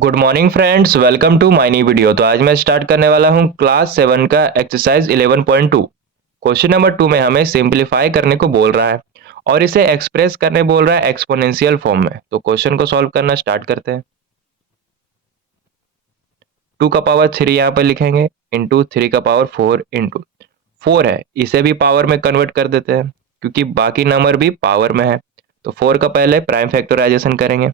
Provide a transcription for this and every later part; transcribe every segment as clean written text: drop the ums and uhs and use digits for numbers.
Good morning friends, welcome to my new video. तो आज मैं स्टार्ट करने वाला हूं क्लास 7 का एक्सरसाइज 11.2। क्वेश्चन नंबर 2 में हमें सिंपलीफाई करने को बोल रहा है और इसे एक्सप्रेस करने बोल रहा है एक्सपोनेंशियल फॉर्म में। तो क्वेश्चन को सॉल्व करना स्टार्ट करते हैं। 2 का पावर 3 यहाँ पर लिखेंगे इंटू 3 का पावर 4 इंटू 4 है, इसे भी पावर में कन्वर्ट कर देते हैं क्योंकि बाकी नंबर भी पावर में है। तो 4 का पहले प्राइम फैक्टराइजेशन करेंगे।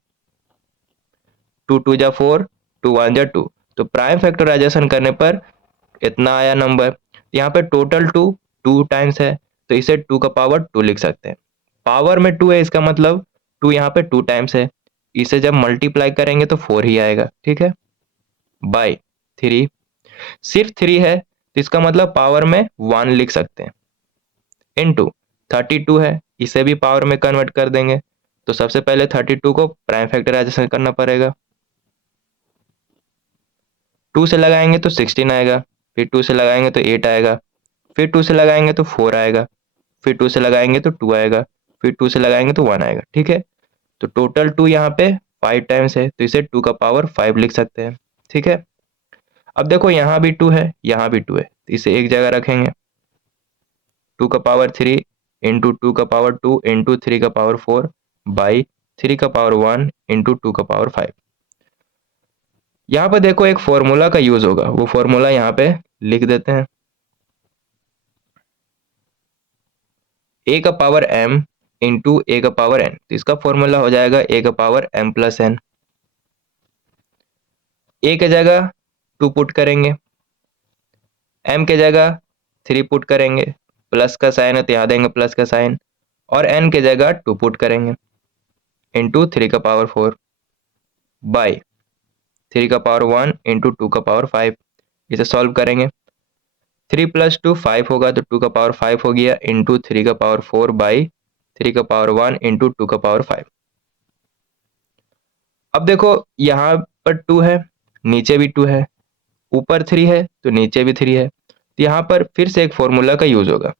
2 2 जा 4, 2 1 जा 2। तो प्राइम फैक्टराइजेशन करने पर इतना आया नंबर। यहाँ पे टोटल 2 टाइम्स है, तो इसे 2 का पावर 2 लिख सकते हैं। पावर में 2 है, इसका मतलब 2 यहाँ पे 2 टाइम्स है। इसे जब मल्टीप्लाई करेंगे तो 4 ही आएगा, ठीक है। बाय 3, सिर्फ 3 है तो इसका मतलब पावर में 1 लिख सकते हैं। इनटू 32 है, इसे भी पावर में कन्वर्ट कर देंगे। तो सबसे पहले 32 को प्राइम फैक्टराइजेशन करना पड़ेगा। 2 से लगाएंगे तो 16 आएगा, फिर 2 से लगाएंगे तो 8 आएगा, फिर 2 से लगाएंगे तो 4 आएगा, फिर 2 से लगाएंगे तो 2 आएगा, फिर 2 से लगाएंगे तो 1 आएगा, ठीक है। तो टोटल 2 यहाँ पे 5 टाइम्स है, तो इसे 2 का पावर 5 लिख सकते हैं, ठीक है। अब देखो यहाँ भी 2 है, यहाँ भी 2 है, तो इसे एक जगह रखेंगे। 2 का पावर 3 इंटू 2 का पावर 2 इंटू 3 का पावर 4 बाई 3 का पावर 1 इंटू 2 का पावर 5। यहाँ पर देखो एक फॉर्मूला का यूज होगा, वो फॉर्मूला यहाँ पे लिख देते हैं। ए का पावर m इंटू ए का पावर n, तो इसका फॉर्मूला हो जाएगा ए का पावर m प्लस n। ए के जगह 2 पुट करेंगे, m के जगह 3 पुट करेंगे, प्लस का साइन है तो यहाँ देंगे प्लस का साइन, और n के जगह 2 पुट करेंगे इंटू 3 का पावर 4 बाई 3 का पावर 1 इंटू 2 का पावर 5। इसे सॉल्व करेंगे। 3 प्लस 2 5 होगा, तो 2 का पावर 5 हो गया इंटू 3 का पावर 4 बाई 3 का पावर 1 इंटू 2 का पावर 5। अब देखो यहाँ पर 2 है, नीचे भी 2 है, ऊपर 3 है तो नीचे भी 3 है, तो यहाँ पर फिर से एक फॉर्मूला का यूज होगा।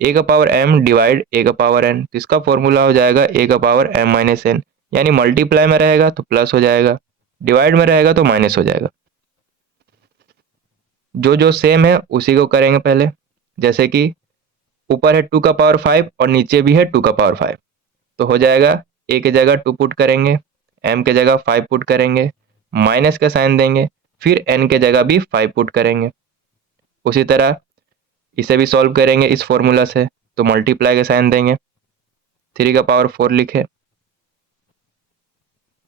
ए का पावर m डिवाइड ए का पावर n, तो इसका फॉर्मूला हो जाएगा ए का पावर m माइनस एन। यानी मल्टीप्लाई में रहेगा तो प्लस हो जाएगा, डिवाइड में रहेगा तो माइनस हो जाएगा। जो जो सेम है उसी को करेंगे पहले। जैसे कि ऊपर है 2 का पावर 5 और नीचे भी है 2 का पावर 5, तो हो जाएगा ए के जगह 2 पुट करेंगे, m के जगह 5 पुट करेंगे, माइनस का साइन देंगे, फिर n के जगह भी 5 पुट करेंगे। उसी तरह इसे भी सॉल्व करेंगे इस फॉर्मूला से, तो मल्टीप्लाई का साइन देंगे, 3 का पावर 4 लिखे,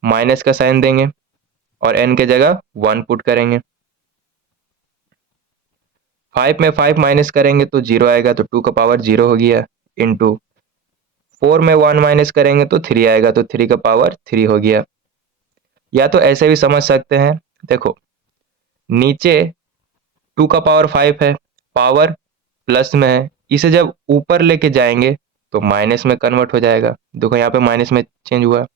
माइनस का साइन देंगे और n के जगह 1 पुट करेंगे। 5 में 5 माइनस करेंगे तो 0 आएगा, तो 2 का पावर 0 हो गया इंटू 4 में 1 माइनस करेंगे तो 3 आएगा, तो 3 का पावर 3 हो गया। या तो ऐसे भी समझ सकते हैं, देखो नीचे 2 का पावर 5 है, पावर प्लस में है, इसे जब ऊपर लेके जाएंगे तो माइनस में कन्वर्ट हो जाएगा। देखो यहाँ पे माइनस में चेंज हुआ।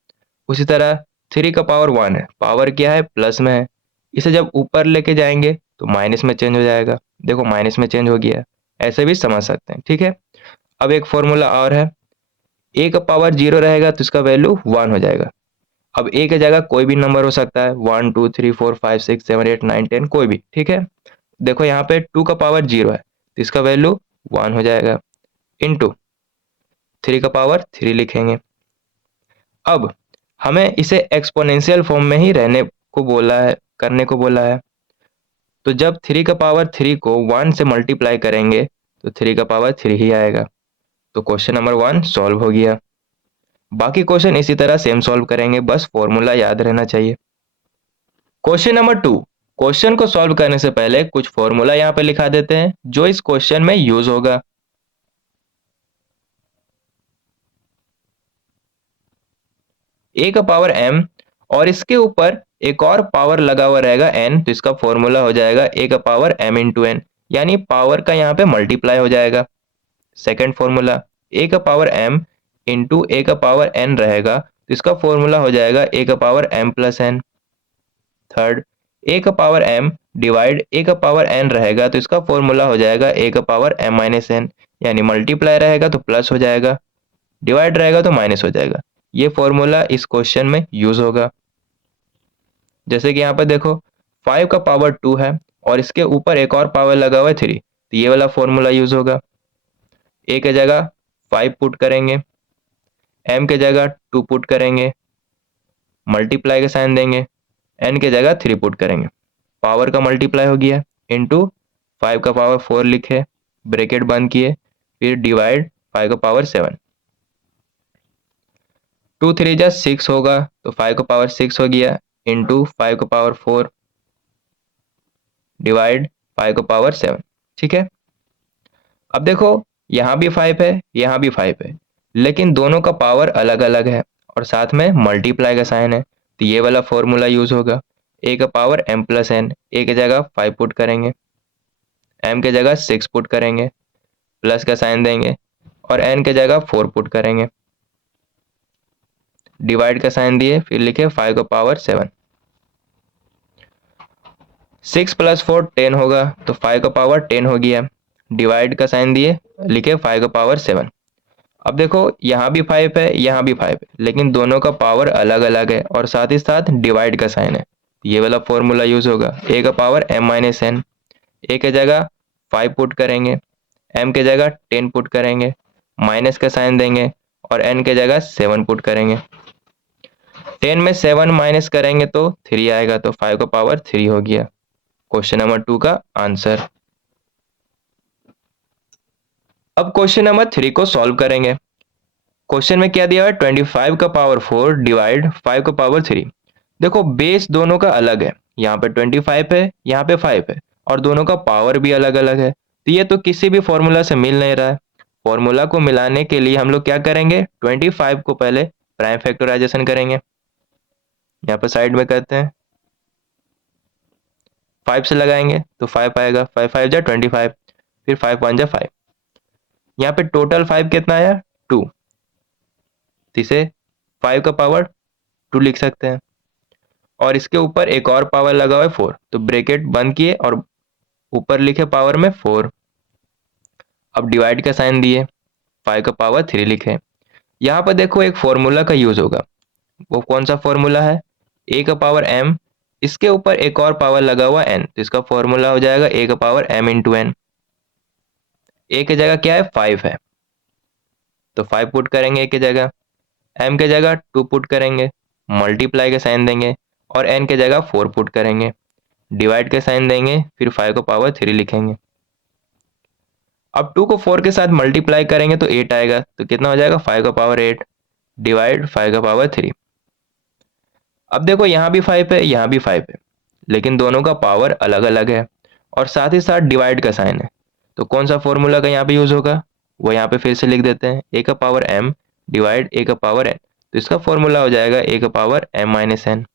उसी तरह 3 का पावर 1 है, पावर क्या है प्लस में है, इसे जब ऊपर लेके जाएंगे तो माइनस में चेंज हो जाएगा। देखो माइनस में चेंज हो गया, ऐसे भी समझ सकते हैं, ठीक है। अब एक फॉर्मूला और है, ए का पावर 0 रहेगा तो इसका वैल्यू 1 हो जाएगा। अब ए के जगह कोई भी नंबर हो सकता है, 1 2 3 4 5 6 7 8 9 10 कोई भी, ठीक है। देखो यहाँ पे 2 का पावर 0 है तो इसका वैल्यू 1 हो जाएगा इंटू 3 का पावर 3 लिखेंगे। अब हमें इसे एक्सपोनेंशियल फॉर्म में ही रहने को बोला है, करने को बोला है। तो जब 3 का पावर 3 को 1 से मल्टीप्लाई करेंगे तो 3 का पावर 3 ही आएगा। तो क्वेश्चन नंबर 1 सॉल्व हो गया। बाकी क्वेश्चन इसी तरह सेम सॉल्व करेंगे, बस फॉर्मूला याद रहना चाहिए। क्वेश्चन नंबर 2, क्वेश्चन को सॉल्व करने से पहले कुछ फॉर्मूला यहाँ पे लिखा देते हैं जो इस क्वेश्चन में यूज होगा। ए का पावर m और इसके ऊपर एक और पावर लगा हुआ रहेगा n, तो इसका फॉर्मूला हो जाएगा ए का पावर m इंटू एन, यानी पावर का यहाँ पे मल्टीप्लाई हो जाएगा। सेकंड फॉर्मूला ए का पावर m इंटू ए का पावर n रहेगा, तो इसका फॉर्मूला हो जाएगा ए का power m plus N. Third, A का पावर m डिवाइड ए का पावर n रहेगा, तो इसका फॉर्मूला हो जाएगा ए का पावर m माइनस एन, यानी मल्टीप्लाई रहेगा तो प्लस हो जाएगा, डिवाइड रहेगा तो माइनस हो जाएगा। ये फॉर्मूला इस क्वेश्चन में यूज होगा। जैसे कि यहाँ पर देखो 5 का पावर 2 है और इसके ऊपर एक और पावर लगा हुआ है 3, तो ये वाला फॉर्मूला यूज होगा। ए के जगह 5 पुट करेंगे, एम के जगह 2 पुट करेंगे, मल्टीप्लाई का साइन देंगे, एन के जगह 3 पुट करेंगे, पावर का मल्टीप्लाई हो गया, इनटू 5 का पावर 4 लिखे, ब्रैकेट बंद किए, फिर डिवाइड 5 का पावर 7, 2 3 जा 6 होगा तो 5 का पावर 6 हो गया, इनटू 5 का पावर 4 डिवाइड 5 का पावर 7। ठीक है, अब देखो यहाँ भी 5 है, यहाँ भी 5 है, लेकिन दोनों का पावर अलग अलग है और साथ में मल्टीप्लाई का साइन है, तो ये वाला फॉर्मूला यूज होगा। ए का पावर m प्लस एन, ए की जगह 5 पुट करेंगे, m के जगह 6 पुट करेंगे, प्लस का साइन देंगे और n के जगह 4 पुट करेंगे, डिवाइड का साइन दिए, फिर लिखे 5 का पावर 7। 6 प्लस 4 10 होगा तो 5 का पावर 10 हो गया, डिवाइड का साइन दिए, लिखे 5 का पावर 7। अब देखो यहाँ भी 5 है, यहाँ भी 5 है, लेकिन दोनों का पावर अलग अलग है और साथ ही साथ डिवाइड का साइन है, ये वाला फॉर्मूला यूज होगा। ए का पावर m माइनस एन, ए के जगह 5 पुट करेंगे, m के जगह 10 पुट करेंगे, माइनस का साइन देंगे और n के जगह 7 पुट करेंगे। 10 में 7 माइनस करेंगे तो 3 आएगा, तो 5 का पावर 3 हो गया। क्वेश्चन नंबर 2 का आंसर। अब क्वेश्चन नंबर 3 को सॉल्व करेंगे। क्वेश्चन में क्या दिया हुआ है, 25 का पावर 4 डिवाइड 5 का पावर 3। देखो बेस दोनों का अलग है, यहाँ पे 25 है, यहाँ पे 5 है और दोनों का पावर भी अलग अलग है, तो ये तो किसी भी फॉर्मूला से मिल नहीं रहा है। फॉर्मूला को मिलाने के लिए हम लोग क्या करेंगे, 25 को पहले प्राइम फैक्टराइजेशन करेंगे, यहाँ पर साइड में करते हैं, 5 से लगाएंगे तो 5 आएगा, 5 5 जा 25, फिर 5 1 जा 5, यहाँ पे टोटल 5 कितना आया 2, तो इसे 5 का पावर 2 लिख सकते हैं और इसके ऊपर एक और पावर लगा हुआ है 4, तो ब्रैकेट बंद किए और ऊपर लिखे पावर में 4। अब डिवाइड का साइन दिए, 5 का पावर 3 लिखे। यहाँ पर देखो एक फॉर्मूला का यूज होगा, वो कौन सा फॉर्मूला है, ए का पावर m, इसके ऊपर एक और पावर लगा हुआ n, तो इसका फॉर्मूला हो जाएगा ए का पावर m इंटू एन। ए की जगह क्या है 5 है, तो 5 पुट करेंगे ए की जगह, m के जगह 2 पुट करेंगे, मल्टीप्लाई का साइन देंगे और n के जगह 4 पुट करेंगे, डिवाइड का साइन देंगे, फिर 5 को पावर 3 लिखेंगे। अब 2 को 4 के साथ मल्टीप्लाई करेंगे तो 8 आएगा, तो कितना हो जाएगा 5 का पावर 8 डिवाइड 5 का पावर 3। अब देखो यहाँ भी 5 है, यहाँ भी 5 है, लेकिन दोनों का पावर अलग अलग है और साथ ही साथ डिवाइड का साइन है, तो कौन सा फॉर्मूला का यहाँ पे यूज होगा, वो यहाँ पे फिर से लिख देते हैं, ए का पावर m डिवाइड ए का पावर n, तो इसका फॉर्मूला हो जाएगा ए का पावर m माइनस एन।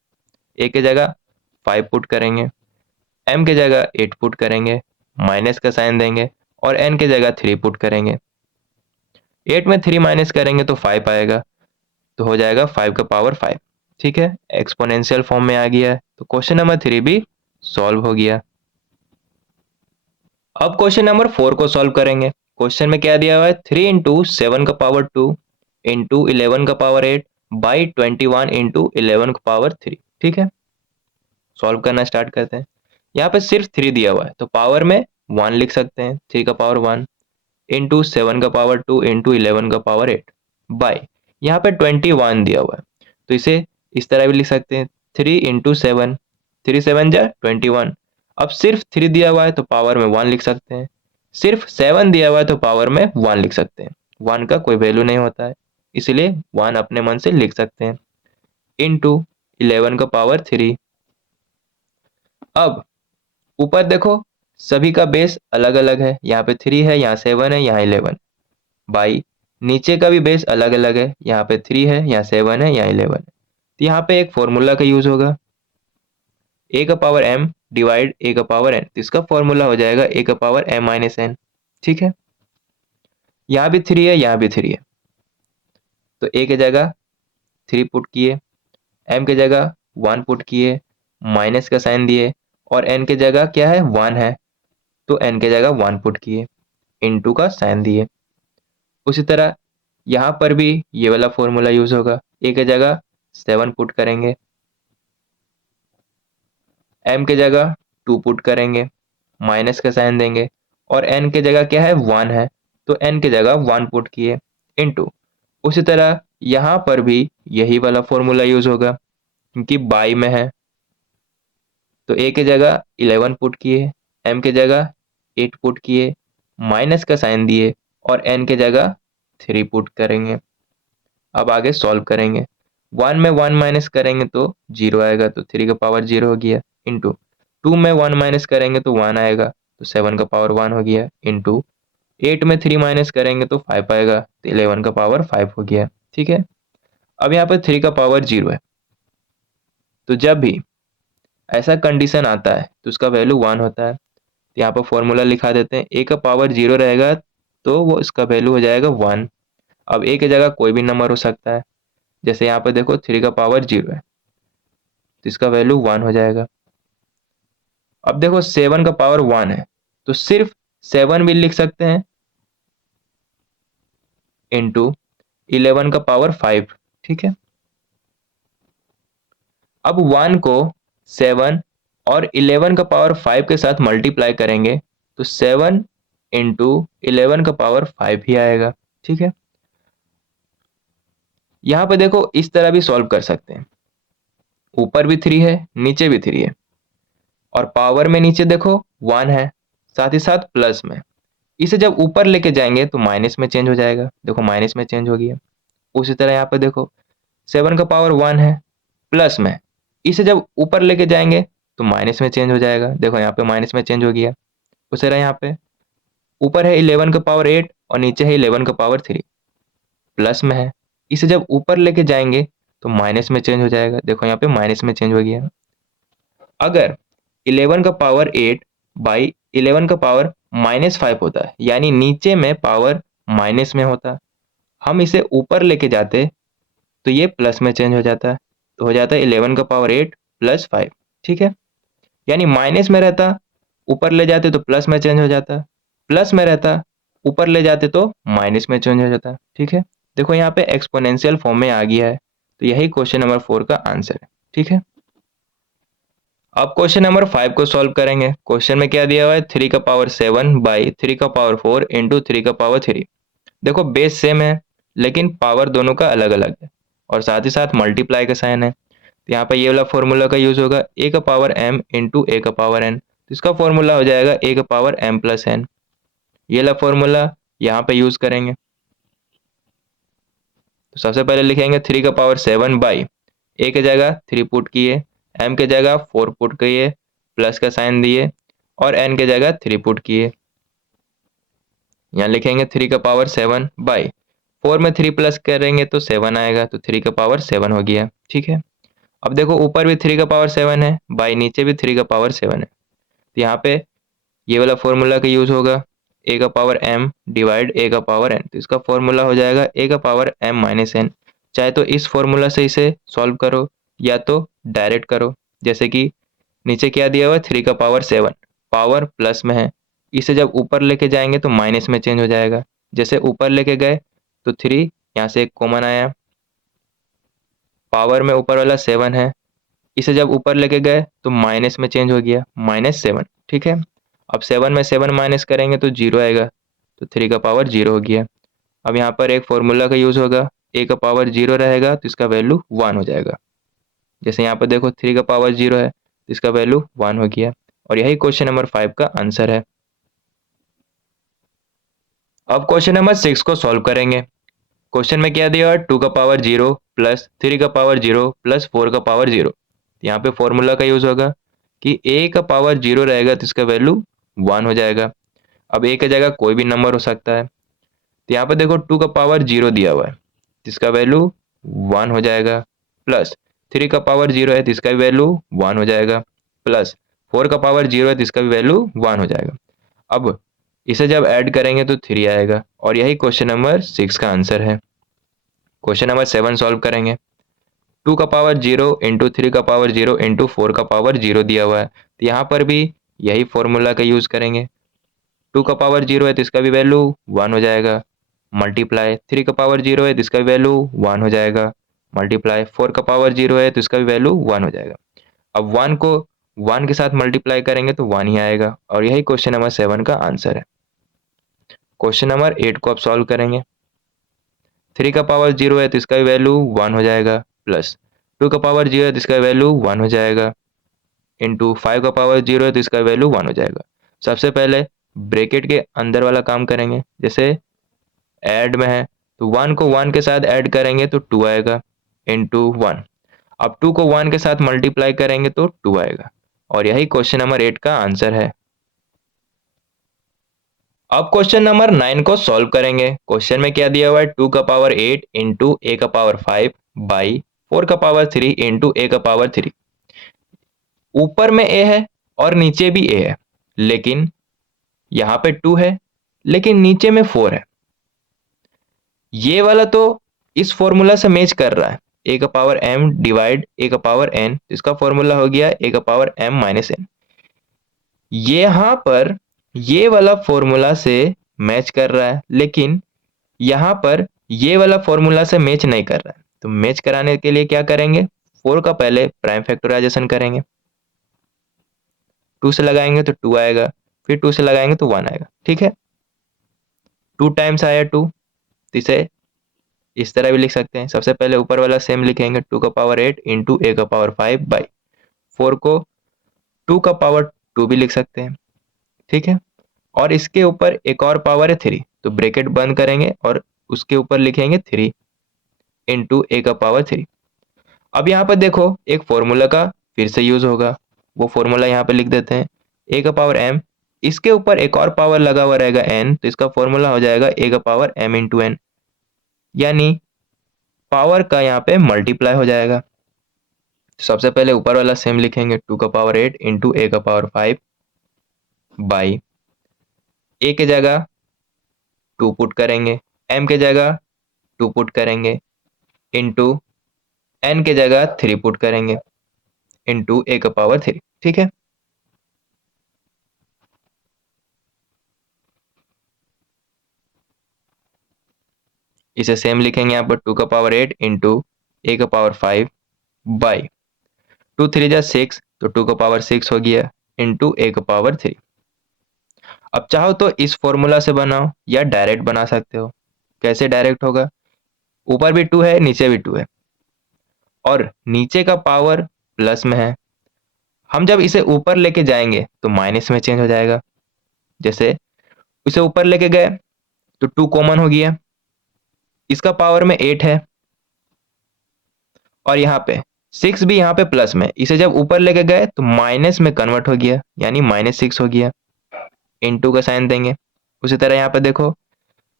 ए के जगह 5 पुट करेंगे, m के जगह 8 पुट करेंगे, माइनस का साइन देंगे और n के जगह 3 पुट करेंगे, 8 में 3 माइनस करेंगे तो 5 आएगा, तो हो जाएगा 5 का पावर 5। ठीक है, एक्सपोनेंशियल फॉर्म में आ गया है, तो क्वेश्चन नंबर 3 भी सॉल्व हो गया। अब क्वेश्चन नंबर 4 को सॉल्व करेंगे। क्वेश्चन में क्या दिया हुआ है, 3 इंटू 7 का पावर 2 इंटू 11 का पावर 8 बाई 21 इंटू 11 का पावर 3। ठीक है, सॉल्व करना स्टार्ट करते हैं। यहाँ पे सिर्फ 3 दिया हुआ है तो पावर में 1 लिख सकते हैं, 3 का पावर 1 इंटू 7 का पावर 2 इंटू 11 का पावर 8 बाई, यहाँ पे 21 दिया हुआ है तो इसे इस तरह भी लिख सकते हैं, 3 इंटू 7, 3 7 जा 21। अब सिर्फ 3 दिया हुआ है तो पावर में 1 लिख सकते हैं, सिर्फ 7 दिया हुआ है तो पावर में 1 लिख सकते हैं, 1 का कोई वैल्यू नहीं होता है, इसलिए 1 अपने मन से लिख सकते हैं, इंटू 11 का पावर 3। अब ऊपर देखो सभी का बेस अलग अलग है, यहाँ पे 3 है, यहाँ 7 है, यहाँ 11 बाई नीचे का भी बेस अलग अलग है, यहाँ पे 3 है, यहाँ 7 है, यहाँ 11 है, तो यहाँ पे एक फॉर्मूला का यूज होगा, ए का पावर m डिवाइड ए का पावर n, तो इसका फॉर्मूला हो जाएगा ए का पावर m माइनस एन। ठीक है, यहाँ भी 3 है, यहाँ भी 3 है, तो ए की जगह 3 पुट किए, m की जगह 1 पुट किए, माइनस का साइन दिए और n की जगह क्या है 1 है, तो n की जगह 1 पुट किए, इनटू का साइन दिए। उसी तरह यहाँ पर भी ये वाला फॉर्मूला यूज होगा, ए की जगह 7 पुट करेंगे, m के जगह 2 पुट करेंगे, माइनस का साइन देंगे, और n के जगह क्या है 1 है, तो n के जगह 1 पुट किए, इनटू उसी तरह यहाँ पर भी यही वाला फॉर्मूला यूज होगा क्योंकि बाई में है, तो a के जगह 11 पुट किए, m के जगह 8 पुट किए, माइनस का साइन दिए, और n के जगह 3 पुट करेंगे। अब आगे सॉल्व करेंगे, 1 में 1 माइनस करेंगे तो 0 आएगा, तो 3 का पावर 0 हो गया, इंटू 2 में 1 माइनस करेंगे तो 1 आएगा, तो 7 का पावर 1 हो गया, इंटू 8 में 3 माइनस करेंगे तो 5 आएगा, तो 11 का पावर 5 हो गया। ठीक है, अब यहाँ पर 3 का पावर 0 है, तो जब भी ऐसा कंडीशन आता है तो उसका वैल्यू 1 होता है। तो यहाँ पर फॉर्मूला लिखा देते हैं, a का पावर 0 रहेगा तो वो इसका वैल्यू हो जाएगा 1। अब a की जगह कोई भी नंबर हो सकता है, जैसे यहाँ पर देखो 3 का पावर 0 है तो इसका वैल्यू 1 हो जाएगा। अब देखो 7 का पावर 1 है तो सिर्फ 7 भी लिख सकते हैं, इंटू 11 का पावर 5। ठीक है, अब 1 को 7 और 11 का पावर 5 के साथ मल्टीप्लाई करेंगे तो 7 इंटू 11 का पावर 5 ही आएगा। ठीक है, यहाँ पे देखो इस तरह भी सॉल्व कर सकते हैं, ऊपर भी 3 है नीचे भी 3 है, और पावर में नीचे देखो 1 है, साथ ही साथ प्लस में, इसे जब ऊपर लेके जाएंगे तो माइनस में चेंज हो जाएगा, देखो माइनस में चेंज हो गया। उसी तरह यहाँ पे देखो 7 का पावर 1 है प्लस में, इसे जब ऊपर लेके जाएंगे तो माइनस में चेंज हो जाएगा, देखो यहाँ पे माइनस में चेंज हो गया। उसी तरह यहाँ पे ऊपर है 11 का पावर 8 और नीचे है 11 का पावर 3, प्लस में है, इसे जब ऊपर लेके जाएंगे तो माइनस में चेंज हो जाएगा, देखो यहाँ पे माइनस में चेंज हो गया। अगर 11 का पावर 8 बाई 11 का पावर -5 होता है, यानी नीचे में पावर माइनस में होता, हम इसे ऊपर लेके जाते तो ये प्लस में चेंज हो जाता है, तो हो जाता है 11 का पावर 8 प्लस 5। ठीक है, यानी माइनस में रहता ऊपर ले जाते तो प्लस में चेंज हो जाता, प्लस में रहता ऊपर ले जाते तो माइनस में चेंज हो जाता। ठीक है, देखो यहाँ पे एक्सपोनेंशियल फॉर्म में आ गया है, तो यही क्वेश्चन नंबर 4 का आंसर है। ठीक है, अब क्वेश्चन नंबर 5 को सॉल्व करेंगे। क्वेश्चन में क्या दिया हुआ है, 3 का पावर 7 बाई 3 का पावर 4 इंटू 3 का पावर 3। देखो बेस सेम है लेकिन पावर दोनों का अलग अलग है, और साथ ही साथ मल्टीप्लाई का साइन है, तो यहाँ पर ये वाला फॉर्मूला का यूज होगा, a का पावर m इंटू a का पावर n, तो इसका फॉर्मूला हो जाएगा a का पावर m प्लस n। ये वाला फॉर्मूला यहाँ पे यूज करेंगे, तो सबसे पहले लिखेंगे 3 का पावर 7 बाई a के जगह 3 पुट किए, m के जगह 4 पुट किए, प्लस का साइन दिए, और n के जगह 3 पुट किए। यहाँ लिखेंगे 3 का पावर 7 बाई 4 में 3 प्लस करेंगे तो 7 आएगा, तो 3 का पावर 7 हो गया। ठीक है, अब देखो ऊपर भी 3 का पावर 7 है बाई नीचे भी 3 का पावर 7 है, तो यहाँ पे ये वाला फॉर्मूला का यूज होगा, a का पावर m डिवाइड a का पावर n, तो इसका फॉर्मूला हो जाएगा a का पावर m माइनस n। चाहे तो इस फॉर्मूला से इसे सॉल्व करो या तो डायरेक्ट करो, जैसे कि नीचे क्या दिया हुआ है 3 का पावर 7, पावर प्लस में है, इसे जब ऊपर लेके जाएंगे तो माइनस में चेंज हो जाएगा, जैसे ऊपर लेके गए तो 3 यहाँ से एक कॉमन आया, पावर में ऊपर वाला 7 है, इसे जब ऊपर लेके गए तो माइनस में चेंज हो गया, -7। ठीक है, अब 7 में 7 माइनस करेंगे तो 0 आएगा, तो 3 का पावर 0 हो गया। अब यहाँ पर एक फॉर्मूला का यूज होगा, a का पावर 0 रहेगा तो इसका वैल्यू 1 हो जाएगा, जैसे यहाँ पर देखो 3 का पावर 0 है तो इसका वैल्यू 1 हो गया, और यही क्वेश्चन नंबर 5 का आंसर है। अब क्वेश्चन नंबर 6 को सॉल्व करेंगे। क्वेश्चन में क्या दिया है, 2 का पावर 0 प्लस 3 का पावर 0 प्लस 4 का पावर 0। यहाँ पे फॉर्मूला का यूज होगा कि a का पावर 0 रहेगा तो इसका वैल्यू 1 हो जाएगा। अब a की जगह कोई भी नंबर हो सकता है, तो यहाँ पे देखो 2 का पावर 0 दिया हुआ है तो इसका वैल्यू 1 हो जाएगा, प्लस 3 का पावर 0 है तो इसका भी वैल्यू 1 हो जाएगा, प्लस 4 का पावर 0 है तो इसका भी वैल्यू 1 हो जाएगा। अब इसे जब ऐड करेंगे तो 3 आएगा, और यही क्वेश्चन नंबर 6 का आंसर है। क्वेश्चन नंबर 7 सॉल्व करेंगे। 2 का पावर 0 इंटू 3 का पावर 0 इंटू 4 का पावर 0 दिया हुआ है, तो यहाँ पर भी यही फॉर्मूला का यूज करेंगे। 2 का पावर 0 है तो इसका भी वैल्यू 1 हो जाएगा, मल्टीप्लाई 3 का पावर 0 है तो इसका भी वैल्यू 1 हो जाएगा, मल्टीप्लाई 4 का पावर 0 है तो इसका भी वैल्यू 1 हो जाएगा। अब 1 को 1 के साथ मल्टीप्लाई करेंगे तो 1 ही आएगा, और यही क्वेश्चन नंबर 7 का आंसर है। क्वेश्चन नंबर 8 को आप सॉल्व करेंगे। 3 का पावर 0 है तो इसका वैल्यू 1 हो जाएगा, प्लस 2 का पावर 0 है तो इसका वैल्यू 1 हो जाएगा, इंटू 5 का पावर 0 है तो इसका वैल्यू 1 हो जाएगा। सबसे पहले ब्रैकेट के अंदर वाला काम करेंगे, जैसे ऐड में है तो 1 को 1 के साथ ऐड करेंगे तो 2 आएगा, इंटू 1। अब 2 को 1 के साथ मल्टीप्लाई करेंगे तो 2 आएगा, और यही क्वेश्चन नंबर 8 का आंसर है। अब क्वेश्चन नंबर 9 को सॉल्व करेंगे। क्वेश्चन में क्या दिया हुआ है, 2 का पावर 8 इंटू ए का पावर 5 बाई 4 का पावर 3 इंटू ए का पावर 3। ऊपर में ए है और नीचे भी ए है, लेकिन यहाँ पे 2 है लेकिन नीचे में 4 है। ये वाला तो इस फॉर्मूला से मैच कर रहा है, ए का पावर m डिवाइड ए का पावर n, इसका फॉर्मूला हो गया ए का पावर m माइनस n। यहाँ पर ये वाला फॉर्मूला से मैच कर रहा है, लेकिन यहाँ पर ये वाला फॉर्मूला से मैच नहीं कर रहा है। तो मैच कराने के लिए क्या करेंगे, 4 का पहले प्राइम फैक्टराइजेशन करेंगे, 2 से लगाएंगे तो 2 आएगा, फिर 2 से लगाएंगे तो 1 आएगा। ठीक है, 2 टाइम्स आया 2, तो इसे इस तरह भी लिख सकते हैं। सबसे पहले ऊपर वाला सेम लिखेंगे, 2 का पावर 8 इंटू ए का पावर 5 बाई 4 को 2 का पावर 2 भी लिख सकते हैं। ठीक है, और इसके ऊपर एक और पावर है 3, तो ब्रैकेट बंद करेंगे और उसके ऊपर लिखेंगे 3 इंटू ए का पावर 3। अब यहाँ पर देखो एक फॉर्मूला का फिर से यूज होगा, वो फॉर्मूला यहाँ पे लिख देते हैं, ए का पावर m, इसके ऊपर एक और पावर लगा हुआ रहेगा n, तो इसका फॉर्मूला हो जाएगा ए का पावर m इंटू n, यानी पावर का यहाँ पे मल्टीप्लाई हो जाएगा। तो सबसे पहले ऊपर वाला सेम लिखेंगे, 2 का पावर 8 इंटू ए का पावर 5 बाई ए के जगह 2 पुट करेंगे, m के जगह 2 पुट करेंगे, इंटू n के जगह 3 पुट करेंगे, इंटू ए का पावर 3। ठीक है, इसे सेम लिखेंगे यहाँ पर, 2 का पावर 8 इंटू ए का पावर 5 बाई 2 3 जा 6, तो 2 का पावर 6 हो गया, इंटू ए का पावर 3। अब चाहो तो इस फॉर्मूला से बनाओ या डायरेक्ट बना सकते हो। कैसे डायरेक्ट होगा, ऊपर भी 2 है नीचे भी 2 है, और नीचे का पावर प्लस में है, हम जब इसे ऊपर लेके जाएंगे तो माइनस में चेंज हो जाएगा। जैसे इसे ऊपर लेके गए तो 2 कॉमन हो गया, इसका पावर में 8 है, और यहाँ पे 6 भी यहाँ पे प्लस में, इसे जब ऊपर लेके गए तो माइनस में कन्वर्ट हो गया, यानी -6 हो गया, इनटू का साइन देंगे। उसी तरह यहाँ पे देखो,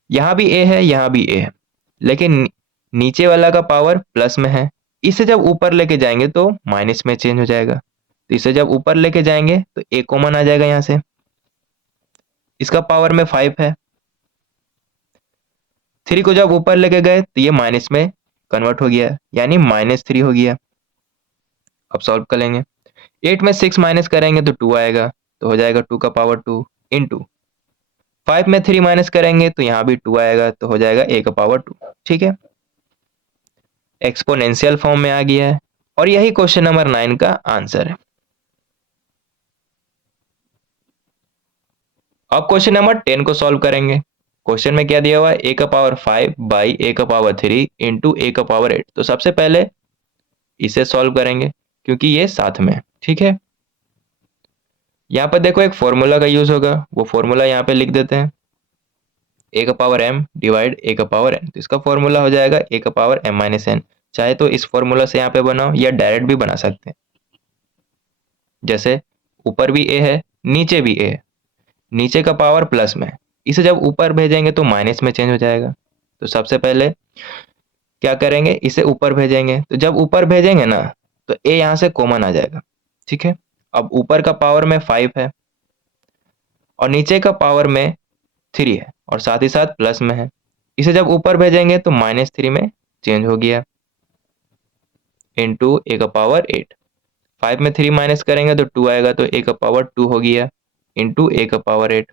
यहाँ भी ए है यहाँ भी ए है, लेकिन नीचे वाला का पावर प्लस में है, इसे जब ऊपर लेके जाएंगे तो माइनस में चेंज हो जाएगा। तो इसे जब ऊपर लेके जाएंगे तो ए कॉमन आ जाएगा यहाँ से, इसका पावर में 5 है, 3 को जब ऊपर लेके गए तो ये माइनस में कन्वर्ट हो गया, यानी -3 हो गया। अब सॉल्व कर लेंगे, 8 में 6 माइनस करेंगे तो 2 आएगा, तो हो जाएगा 2 का पावर 2 इंटू 5 में 3 माइनस करेंगे तो यहाँ भी 2 आएगा, तो हो जाएगा ए का पावर 2। ठीक है, एक्सपोनेंशियल फॉर्म में आ गया है, और यही क्वेश्चन नंबर 9 का आंसर है। अब क्वेश्चन नंबर 10 को सॉल्व करेंगे। क्वेश्चन में क्या दिया हुआ है, ए का पावर 5 बाई ए का पावर 3 इंटू ए का पावर 8। तो सबसे पहले इसे सॉल्व करेंगे क्योंकि ये साथ में। ठीक है, यहाँ पर देखो एक फॉर्मूला का यूज होगा, वो फॉर्मूला यहाँ पे लिख देते हैं, ए का पावर m डिवाइड ए का पावर n, तो इसका फॉर्मूला हो जाएगा ए का पावर m माइनस n। चाहे तो इस फॉर्मूला से यहाँ पे बनाओ या डायरेक्ट भी बना सकते हैं। जैसे ऊपर भी a है नीचे भी a है, नीचे का पावर प्लस में है, इसे जब ऊपर भेजेंगे तो माइनस में चेंज हो जाएगा। तो सबसे पहले क्या करेंगे, इसे ऊपर भेजेंगे, तो जब ऊपर भेजेंगे ना तो a यहाँ से कॉमन आ जाएगा। ठीक है, अब ऊपर का पावर में 5 है और नीचे का पावर में 3 है और साथ ही साथ प्लस में है, इसे जब ऊपर भेजेंगे तो -3 में चेंज हो गया, इंटू ए का पावर 8। 5 में 3 माइनस करेंगे तो 2 आएगा, तो ए का पावर 2 हो गया, इंटू ए का पावर 8।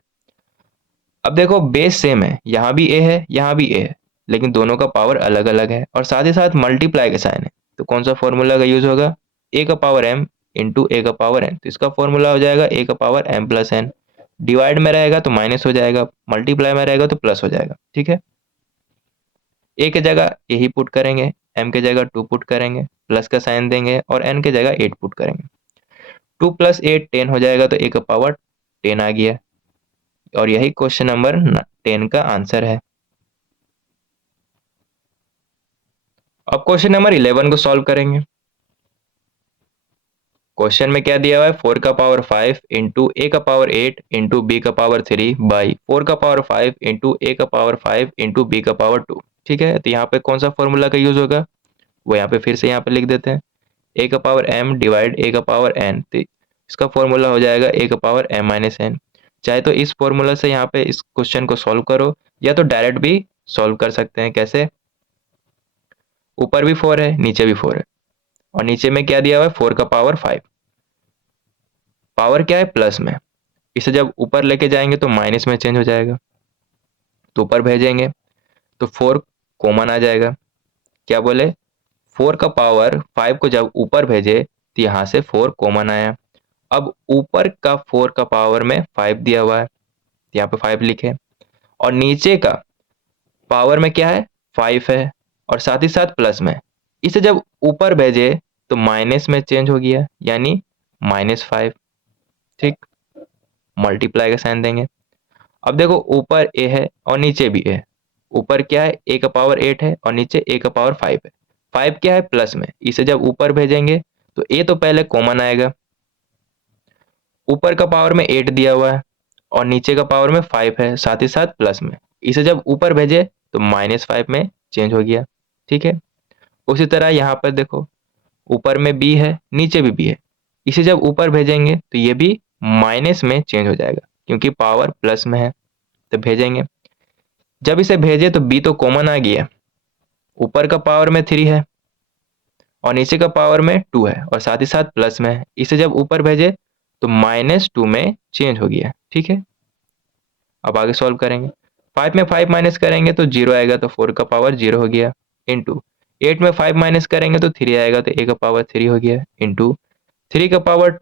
अब देखो बेस सेम है, यहाँ भी ए है यहाँ भी ए है, लेकिन दोनों का पावर अलग अलग है और साथ ही साथ मल्टीप्लाई का साइन है। तो कौन सा फॉर्मूला का यूज होगा, ए का पावर m इंटू ए का पावर एन, तो इसका फॉर्मूला हो जाएगा ए का power M plus N. Divide में रहेगा तो माइनस हो जाएगा, मल्टीप्लाई में रहेगा तो प्लस हो जाएगा। ठीक है, ए की जगह ए ही पुट करेंगे, एम की जगह 2 पुट करेंगे, प्लस का साइन देंगे और एन की जगह 8 पुट करेंगे। 2 + 8 10 हो जाएगा, तो ए का पावर 10 आ गया और यही क्वेश्चन नंबर 10 का आंसर है। अब क्वेश्चन नंबर 11 को सॉल्व करेंगे। क्वेश्चन में क्या दिया हुआ है, 4 का पावर 5 इंटू ए का पावर 8 इंटू बी का पावर 3 बाई 4 का पावर 5 इंटू ए का पावर 5 इंटू बी का पावर 2। ठीक है, तो यहाँ पे कौन सा फॉर्मूला का यूज होगा, वो यहाँ पे फिर से यहाँ पे लिख देते हैं, ए का पावर एम डिवाइड ए का पावर एन, तो इसका फॉर्मूला हो जाएगा ए का पावर एम माइनस एन। चाहे तो इस फॉर्मूला से यहाँ पे इस क्वेश्चन को सॉल्व करो, या तो डायरेक्ट भी सॉल्व कर सकते हैं। कैसे, ऊपर भी 4 है नीचे भी 4 है और नीचे में क्या दिया हुआ है 4 का पावर 5, पावर क्या है प्लस में, इसे जब ऊपर लेके जाएंगे तो माइनस में चेंज हो जाएगा, तो ऊपर भेजेंगे तो 4 कॉमन आ जाएगा। क्या बोले, 4 का पावर 5 को जब ऊपर भेजे तो यहाँ से 4 कॉमन आया। अब ऊपर का 4 का पावर में 5 दिया हुआ है, यहाँ पे 5 लिखे, और नीचे का पावर में क्या है 5 है और साथ ही साथ प्लस में, इसे जब ऊपर भेजे तो माइनस में चेंज हो गया, यानी -5। ठीक, मल्टीप्लाई का साइन देंगे। अब देखो ऊपर ए है और नीचे भी है, ऊपर क्या है ए का पावर 8 है और नीचे ए का पावर 5 है, 5 क्या है प्लस में, इसे जब ऊपर भेजेंगे तो ए तो पहले कॉमन आएगा, ऊपर का पावर में 8 दिया हुआ है और नीचे का पावर में 5 है साथ ही साथ प्लस में, इसे जब ऊपर भेजे तो -5 में चेंज हो गया। ठीक है, उसी तरह यहाँ पर देखो ऊपर में बी है नीचे भी बी है, इसे जब ऊपर भेजेंगे तो ये भी माइनस में चेंज हो जाएगा क्योंकि पावर प्लस में है, तो भेजेंगे। जब इसे भेजे तो बी तो कॉमन आ गया, ऊपर का पावर में 3 है और नीचे का पावर में 2 है और साथ ही साथ प्लस में है, इसे जब ऊपर भेजे तो -2 में चेंज हो गया। ठीक है, अब आगे सॉल्व करेंगे। 5 में 5 माइनस करेंगे तो 0 आएगा, तो 4 का पावर 0 हो गया, इंटू 8 में 5 माइनस करेंगे तो 3 आएगा, तो ए का पावर 3 हो गया, इंटू 3 का पावर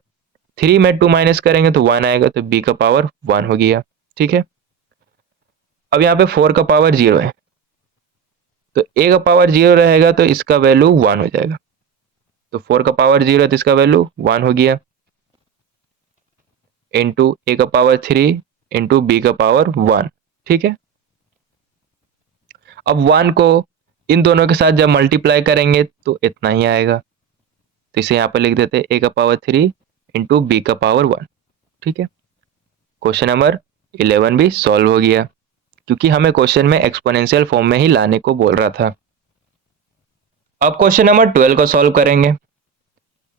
3 में 2 माइनस करेंगे तो 1 आएगा, तो बी का पावर 1 हो गया। ठीक है, अब यहाँ पे 4 का पावर 0 है, तो ए का पावर 0 रहेगा तो इसका वैल्यू 1 हो जाएगा, तो 4 का पावर 0 है तो इसका वैल्यू 1 हो गया, इंटू ए का पावर 3 इंटू बी का पावर 1। ठीक है, अब 1 को इन दोनों के साथ जब मल्टीप्लाई करेंगे तो इतना ही आएगा, तो इसे यहाँ पर लिख देते हैं ए का पावर 3 इंटू बी का पावर 1। ठीक है, क्वेश्चन नंबर 11 भी सॉल्व हो गया क्योंकि हमें क्वेश्चन में एक्सपोनेंशियल फॉर्म में ही लाने को बोल रहा था। अब क्वेश्चन नंबर 12 को सॉल्व करेंगे।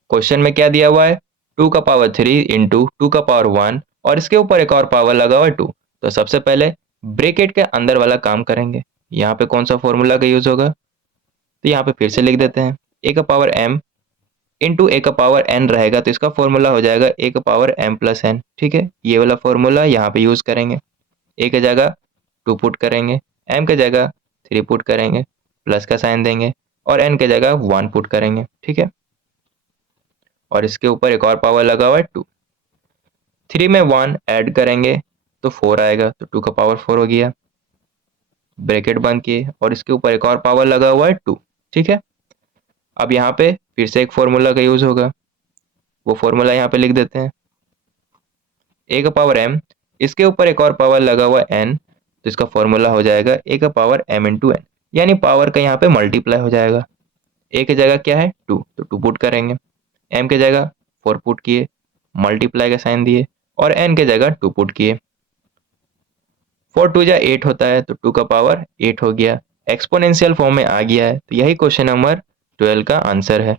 क्वेश्चन में क्या दिया हुआ है, 2 का पावर 3 इंटू 2 का पावर 1 और इसके ऊपर एक और पावर लगा हुआ है 2। तो सबसे पहले ब्रैकेट के अंदर वाला काम करेंगे, यहाँ पे कौन सा फॉर्मूला का यूज होगा, तो यहाँ पे फिर से लिख देते हैं ए का पावर m इंटू ए का पावर n रहेगा, तो इसका फॉर्मूला हो जाएगा ए का पावर m प्लस एन। ठीक है, ये वाला फॉर्मूला यहाँ पे यूज करेंगे, ए की जगह 2 पुट करेंगे, m की जगह 3 पुट करेंगे, प्लस का साइन देंगे और n की जगह 1 पुट करेंगे। ठीक है, और इसके ऊपर एक और पावर लगा हुआ है 2, 3 में 1 ऐड करेंगे तो 4 आएगा, तो 2 का पावर 4 हो गया, ब्रैकेट बंद किए और इसके ऊपर एक और पावर लगा हुआ है 2। ठीक है, अब यहाँ पे फिर से एक फॉर्मूला का यूज होगा, वो फॉर्मूला यहाँ पे लिख देते हैं, ए का पावर m, इसके ऊपर एक और पावर लगा हुआ है n, तो इसका फॉर्मूला हो जाएगा ए का पावर m इंटू एन, यानी पावर का यहाँ पे मल्टीप्लाई हो जाएगा। ए की जगह क्या है 2, तो 2 पुट करेंगे, m की जगह 4 पुट किए, मल्टीप्लाई का साइन दिए और n की जगह 2 पुट किए, 4 2 जा 8 होता है, तो 2 का पावर 8 हो गया, एक्सपोनेंशियल फॉर्म में आ गया है। तो यही क्वेश्चन नंबर 12 का आंसर है।